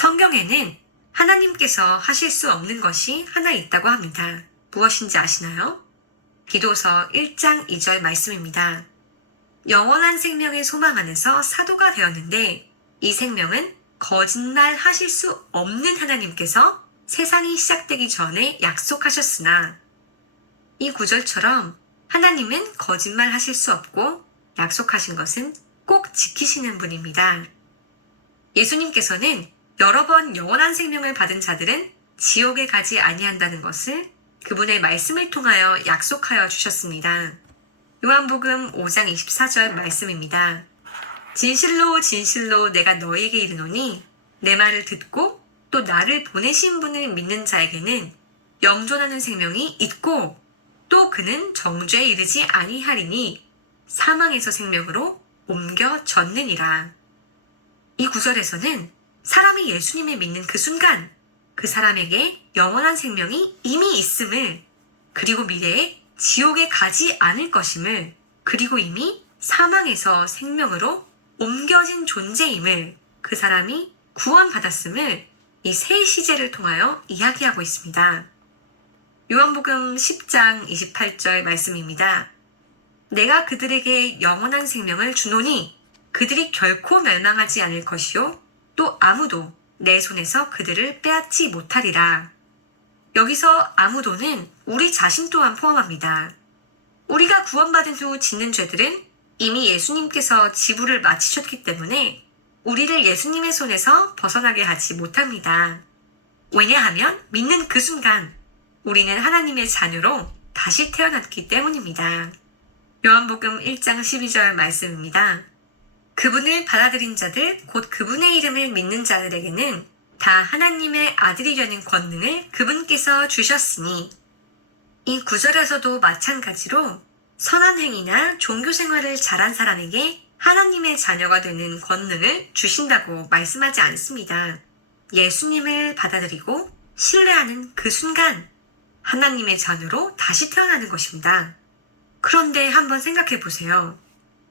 성경에는 하나님께서 하실 수 없는 것이 하나 있다고 합니다. 무엇인지 아시나요? 기도서 1장 2절 말씀입니다. 영원한 생명의 소망 안에서 사도가 되었는데 이 생명은 거짓말 하실 수 없는 하나님께서 세상이 시작되기 전에 약속하셨으나 이 구절처럼 하나님은 거짓말 하실 수 없고 약속하신 것은 꼭 지키시는 분입니다. 예수님께서는 여러 번 영원한 생명을 받은 자들은 지옥에 가지 아니한다는 것을 그분의 말씀을 통하여 약속하여 주셨습니다. 요한복음 5장 24절 말씀입니다. 진실로 진실로 내가 너희에게 이르노니 내 말을 듣고 또 나를 보내신 분을 믿는 자에게는 영존하는 생명이 있고 또 그는 정죄에 이르지 아니하리니 사망에서 생명으로 옮겨졌느니라. 이 구절에서는 사람이 예수님을 믿는 그 순간 그 사람에게 영원한 생명이 이미 있음을, 그리고 미래에 지옥에 가지 않을 것임을, 그리고 이미 사망에서 생명으로 옮겨진 존재임을, 그 사람이 구원받았음을 이 세 시제를 통하여 이야기하고 있습니다. 요한복음 10장 28절 말씀입니다. 내가 그들에게 영원한 생명을 주노니 그들이 결코 멸망하지 않을 것이요 또 아무도 내 손에서 그들을 빼앗지 못하리라. 여기서 아무도는 우리 자신 또한 포함합니다. 우리가 구원받은 후 짓는 죄들은 이미 예수님께서 지불을 마치셨기 때문에 우리를 예수님의 손에서 벗어나게 하지 못합니다. 왜냐하면 믿는 그 순간 우리는 하나님의 자녀로 다시 태어났기 때문입니다. 요한복음 1장 12절 말씀입니다. 그분을 받아들인 자들, 곧 그분의 이름을 믿는 자들에게는 다 하나님의 아들이 되는 권능을 그분께서 주셨으니, 이 구절에서도 마찬가지로 선한 행위나 종교 생활을 잘한 사람에게 하나님의 자녀가 되는 권능을 주신다고 말씀하지 않습니다. 예수님을 받아들이고 신뢰하는 그 순간 하나님의 자녀로 다시 태어나는 것입니다. 그런데 한번 생각해 보세요.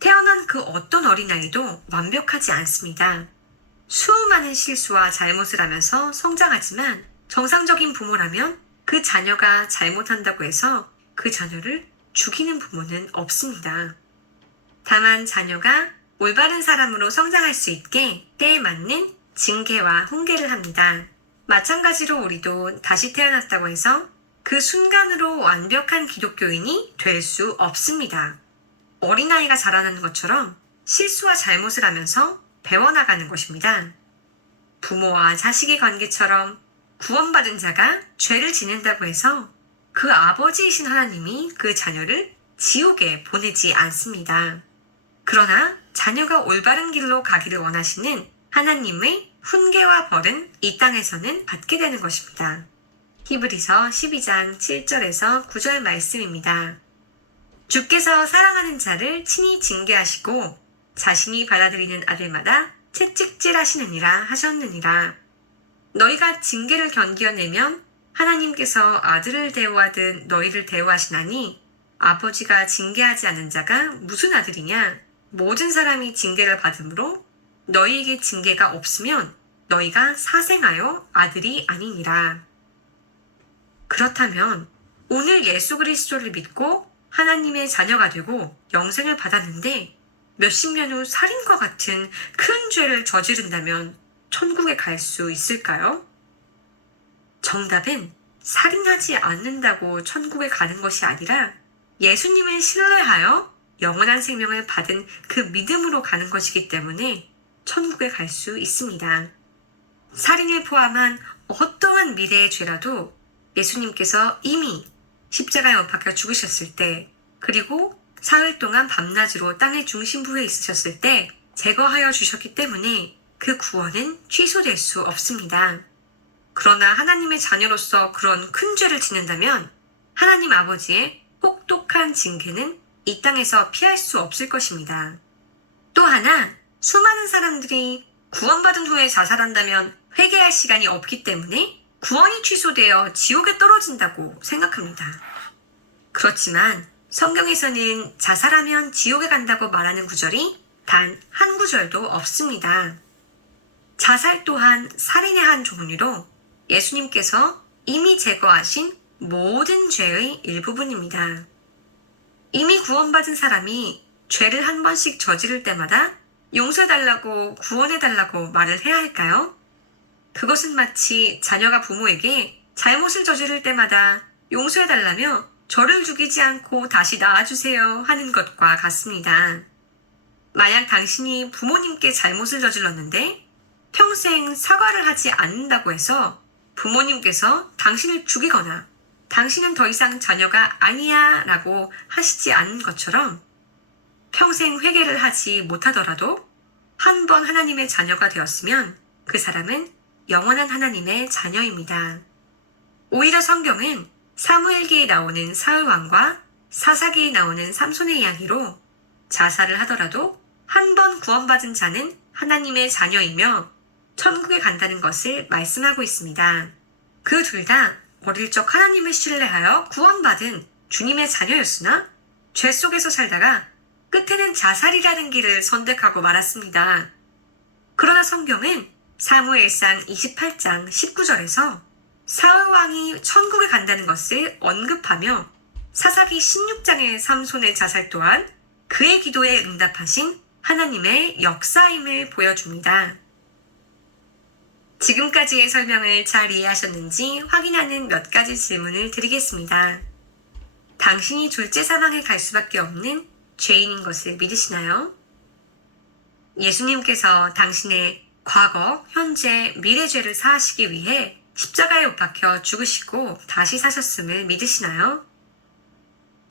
태어난 그 어떤 어린아이도 완벽하지 않습니다. 수많은 실수와 잘못을 하면서 성장하지만 정상적인 부모라면 그 자녀가 잘못한다고 해서 그 자녀를 죽이는 부모는 없습니다. 다만 자녀가 올바른 사람으로 성장할 수 있게 때에 맞는 징계와 훈계를 합니다. 마찬가지로 우리도 다시 태어났다고 해서 그 순간으로 완벽한 기독교인이 될 수 없습니다. 어린아이가 자라나는 것처럼 실수와 잘못을 하면서 배워나가는 것입니다. 부모와 자식의 관계처럼 구원받은 자가 죄를 짓는다고 해서 그 아버지이신 하나님이 그 자녀를 지옥에 보내지 않습니다. 그러나 자녀가 올바른 길로 가기를 원하시는 하나님의 훈계와 벌은 이 땅에서는 받게 되는 것입니다. 히브리서 12장 7절에서 9절 말씀입니다. 주께서 사랑하는 자를 친히 징계하시고 자신이 받아들이는 아들마다 채찍질하시느니라 하셨느니라. 너희가 징계를 견디어내면 하나님께서 아들을 대우하듯 너희를 대우하시나니 아버지가 징계하지 않은 자가 무슨 아들이냐? 모든 사람이 징계를 받으므로 너희에게 징계가 없으면 너희가 사생하여 아들이 아니니라. 그렇다면 오늘 예수 그리스도를 믿고 하나님의 자녀가 되고 영생을 받았는데 몇십 년 후 살인과 같은 큰 죄를 저지른다면 천국에 갈 수 있을까요? 정답은 살인하지 않는다고 천국에 가는 것이 아니라 예수님을 신뢰하여 영원한 생명을 받은 그 믿음으로 가는 것이기 때문에 천국에 갈 수 있습니다. 살인을 포함한 어떠한 미래의 죄라도 예수님께서 이미 십자가에 못 박혀 죽으셨을 때, 그리고 사흘 동안 밤낮으로 땅의 중심부에 있으셨을 때 제거하여 주셨기 때문에 그 구원은 취소될 수 없습니다. 그러나 하나님의 자녀로서 그런 큰 죄를 짓는다면 하나님 아버지의 혹독한 징계는 이 땅에서 피할 수 없을 것입니다. 또 하나, 수많은 사람들이 구원받은 후에 자살한다면 회개할 시간이 없기 때문에 구원이 취소되어 지옥에 떨어진다고 생각합니다. 그렇지만 성경에서는 자살하면 지옥에 간다고 말하는 구절이 단 한 구절도 없습니다. 자살 또한 살인의 한 종류로 예수님께서 이미 제거하신 모든 죄의 일부분입니다. 이미 구원받은 사람이 죄를 한 번씩 저지를 때마다 용서해달라고 구원해달라고 말을 해야 할까요? 그것은 마치 자녀가 부모에게 잘못을 저지를 때마다 용서해달라며 저를 죽이지 않고 다시 낳아주세요 하는 것과 같습니다. 만약 당신이 부모님께 잘못을 저질렀는데 평생 사과를 하지 않는다고 해서 부모님께서 당신을 죽이거나 당신은 더 이상 자녀가 아니야 라고 하시지 않은 것처럼 평생 회개를 하지 못하더라도 한 번 하나님의 자녀가 되었으면 그 사람은 영원한 하나님의 자녀입니다. 오히려 성경은 사무엘기에 나오는 사울왕과 사사기에 나오는 삼손의 이야기로 자살을 하더라도 한 번 구원받은 자는 하나님의 자녀이며 천국에 간다는 것을 말씀하고 있습니다. 그 둘 다 어릴 적 하나님을 신뢰하여 구원받은 주님의 자녀였으나 죄 속에서 살다가 끝에는 자살이라는 길을 선택하고 말았습니다. 그러나 성경은 사무엘상 28장 19절에서 사울왕이 천국에 간다는 것을 언급하며 사사기 16장의 삼손의 자살 또한 그의 기도에 응답하신 하나님의 역사임을 보여줍니다. 지금까지의 설명을 잘 이해하셨는지 확인하는 몇 가지 질문을 드리겠습니다. 당신이 둘째 사망에 갈 수밖에 없는 죄인인 것을 믿으시나요? 예수님께서 당신의 과거, 현재, 미래 죄를 사하시기 위해 십자가에 못 박혀 죽으시고 다시 사셨음을 믿으시나요?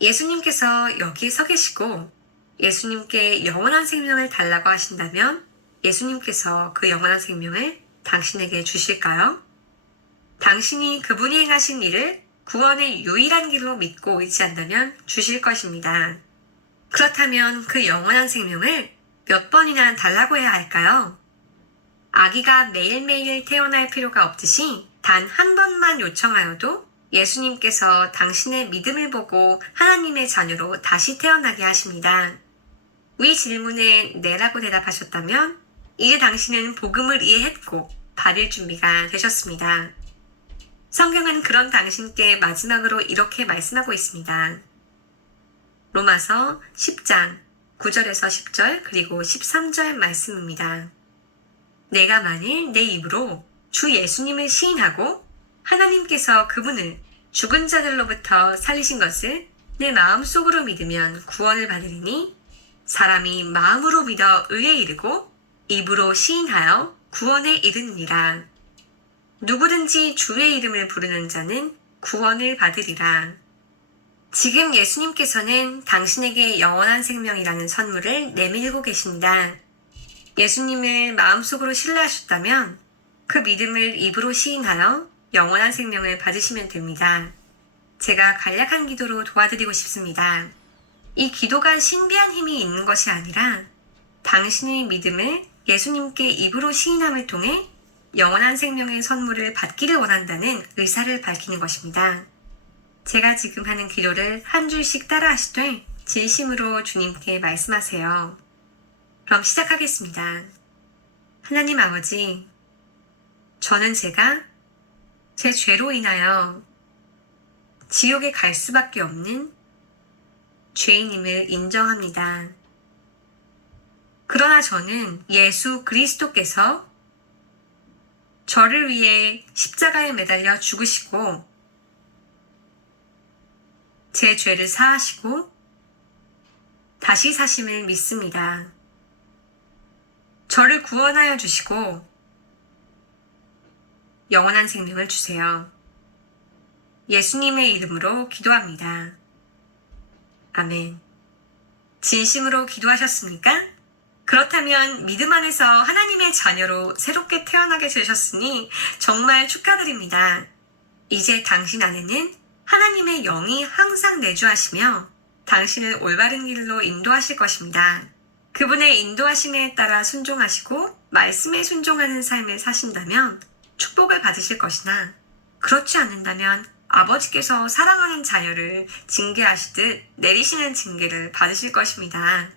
예수님께서 여기 서 계시고 예수님께 영원한 생명을 달라고 하신다면 예수님께서 그 영원한 생명을 당신에게 주실까요? 당신이 그분이 행하신 일을 구원의 유일한 길로 믿고 의지한다면 주실 것입니다. 그렇다면 그 영원한 생명을 몇 번이나 달라고 해야 할까요? 아기가 매일매일 태어날 필요가 없듯이 단 한 번만 요청하여도 예수님께서 당신의 믿음을 보고 하나님의 자녀로 다시 태어나게 하십니다. 위 질문에 네라고 대답하셨다면 이제 당신은 복음을 이해했고 받을 준비가 되셨습니다. 성경은 그런 당신께 마지막으로 이렇게 말씀하고 있습니다. 로마서 10장 9절에서 10절 그리고 13절 말씀입니다. 내가 만일 내 입으로 주 예수님을 시인하고 하나님께서 그분을 죽은 자들로부터 살리신 것을 내 마음속으로 믿으면 구원을 받으리니 사람이 마음으로 믿어 의에 이르고 입으로 시인하여 구원에 이르느니라. 누구든지 주의 이름을 부르는 자는 구원을 받으리라. 지금 예수님께서는 당신에게 영원한 생명이라는 선물을 내밀고 계십니다. 예수님을 마음속으로 신뢰하셨다면 그 믿음을 입으로 시인하여 영원한 생명을 받으시면 됩니다. 제가 간략한 기도로 도와드리고 싶습니다. 이 기도가 신비한 힘이 있는 것이 아니라 당신의 믿음을 예수님께 입으로 시인함을 통해 영원한 생명의 선물을 받기를 원한다는 의사를 밝히는 것입니다. 제가 지금 하는 기도를 한 줄씩 따라 하시되 진심으로 주님께 말씀하세요. 그럼 시작하겠습니다. 하나님 아버지, 저는 제가 제 죄로 인하여 지옥에 갈 수밖에 없는 죄인임을 인정합니다. 그러나 저는 예수 그리스도께서 저를 위해 십자가에 매달려 죽으시고 제 죄를 사하시고 다시 사심을 믿습니다. 저를 구원하여 주시고 영원한 생명을 주세요. 예수님의 이름으로 기도합니다. 아멘. 진심으로 기도하셨습니까? 그렇다면 믿음 안에서 하나님의 자녀로 새롭게 태어나게 되셨으니 정말 축하드립니다. 이제 당신 안에는 하나님의 영이 항상 내주하시며 당신을 올바른 길로 인도하실 것입니다. 그분의 인도하심에 따라 순종하시고 말씀에 순종하는 삶을 사신다면 축복을 받으실 것이나 그렇지 않는다면 아버지께서 사랑하는 자녀를 징계하시듯 내리시는 징계를 받으실 것입니다.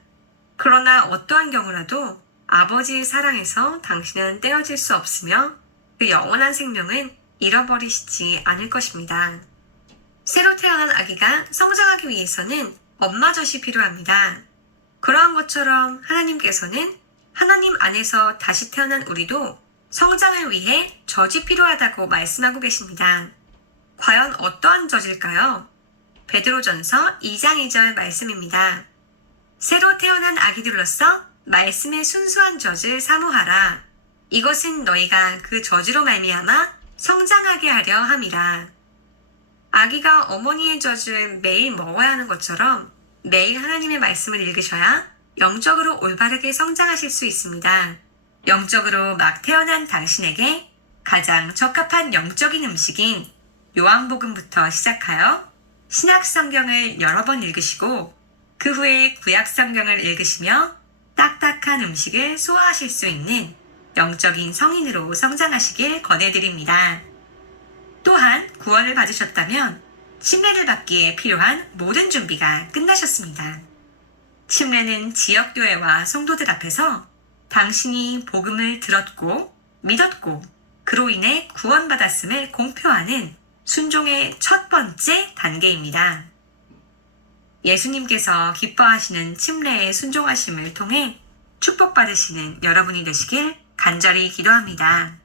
그러나 어떠한 경우라도 아버지의 사랑에서 당신은 떼어질 수 없으며 그 영원한 생명은 잃어버리시지 않을 것입니다. 새로 태어난 아기가 성장하기 위해서는 엄마 젖이 필요합니다. 그러한 것처럼 하나님께서는 하나님 안에서 다시 태어난 우리도 성장을 위해 젖이 필요하다고 말씀하고 계십니다. 과연 어떠한 젖일까요? 베드로전서 2장 2절 말씀입니다. 새로 태어난 아기들로서 말씀의 순수한 젖을 사모하라. 이것은 너희가 그 젖으로 말미암아 성장하게 하려 함이라. 아기가 어머니의 젖을 매일 먹어야 하는 것처럼 매일 하나님의 말씀을 읽으셔야 영적으로 올바르게 성장하실 수 있습니다. 영적으로 막 태어난 당신에게 가장 적합한 영적인 음식인 요한복음부터 시작하여 신약 성경을 여러 번 읽으시고 그 후에 구약 성경을 읽으시며 딱딱한 음식을 소화하실 수 있는 영적인 성인으로 성장하시길 권해드립니다. 또한 구원을 받으셨다면 침례를 받기에 필요한 모든 준비가 끝나셨습니다. 침례는 지역교회와 성도들 앞에서 당신이 복음을 들었고 믿었고 그로 인해 구원받았음을 공표하는 순종의 첫 번째 단계입니다. 예수님께서 기뻐하시는 침례의 순종하심을 통해 축복받으시는 여러분이 되시길 간절히 기도합니다.